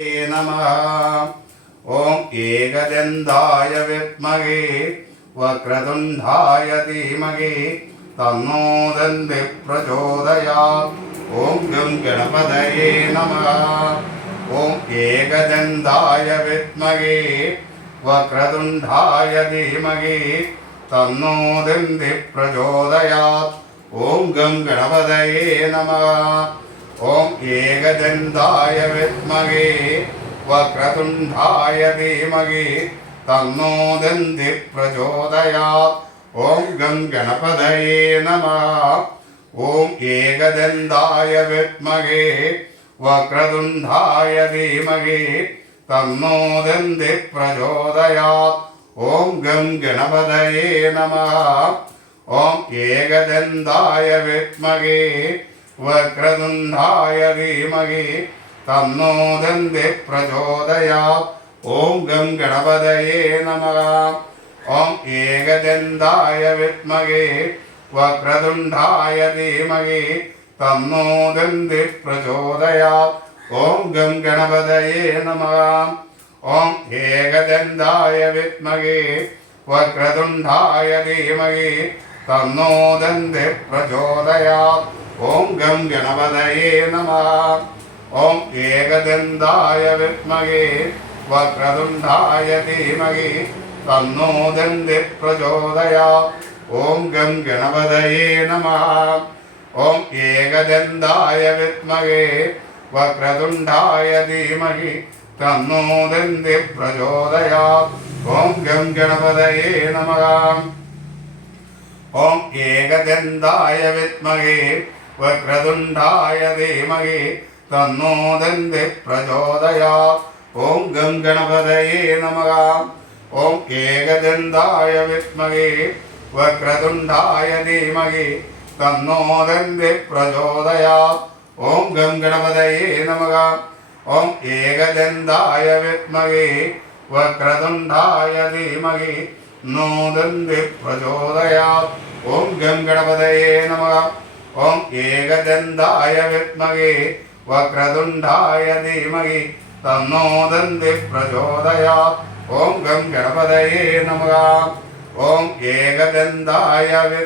नमः ॐ एकदन्ताय विद्महे वक्रतुण्डाय धीमहि तन्नो दन्ति प्रचोदयात् ॐ गं गणपतये नमः ॐ एकदन्ताय विद्महे वक्रतुण्डाय धीमहि तन्नो दन्ति प्रचोदयात् ॐ गं गणपतये नमः ഓം ഏകദന്തായ വിദ്മകേ വക്രതുണ്ടായ ധീമകേ തന്നോ ദന്തി പ്രചോദയാത് ഓം ഗം ഗണപതയേ നമ ഓം ഏകദന്തായ വിദ്മകേ വക്രതുണ്ടായ ധീമകേ തന്നോ ദന്തി പ്രചോദയാത് ഓം ഗം ഗണപതയേ നമ ഓം ഏകദന്തായ വിദ്മകേ വക്രതുണ്ടായ ധീമഹി തന്നോ ദന്തി പ്രചോദയാ. ഓം ഗം ഗണപതയേ നമ. ഓം ഏകദന്തായ വിദ്മഹേ വക്രതുണ്ടായ ധീമഹി തന്നോ ദന്തി പ്രചോദയാ. ഓം ഗം ഗണപതയേ നമ. ഓം ഏകദന്തായ വിദ്മഹേ വക്രതുണ്ടായ ധീമഹി തന്നോദന്റെ പ്രചോദയാത് ഓം ഗം ഗണപതയേ നമ. ഓം ഏകദന്തായ വിത്മകേ വക്രതുണ്ടായ ധീമകേ തന്നോദന്റെ പ്രചോദയാത് ഓം ഗം ഗണപതയേ നമ. ഓം ഏകദന്തായ വിത്മകേ വക്രതുണ്ടായ ധീമഹി. തന്നോദന്റെ പ്രചോദയാ ഓം ഗം ഗണപതയേ നമ. ஓம் ஏகதந்தாய வித்மகே வக்ரதுண்டாய தேமகே தன்னோதந்தே பிரச்சோதயா ஓம் கம் கணபதயே நமகா ஓம் ஏகதந்தாய வித்மகே வக்ரதுண்டாய தேமகே தன்னோதந்தே பிரச்சோதயா ஓம் கம் கணபதயே நமகா ஓம் ஏகதந்தாய வித்மகே வக்ரதுண்டாய தேமகே നോദന്തി പ്രചോദയാത്. ഓം ഗം ഗണപതയേ നമ. ഓം ഏകദന്തായ വിദ്മകേ വക്രതുണ്ടായ ധീമഹി തന്നോദന്തി പ്രചോദയാത്. ഓം ഗം ഗണപതയേ നമ. ഓം ഏകദന്തായ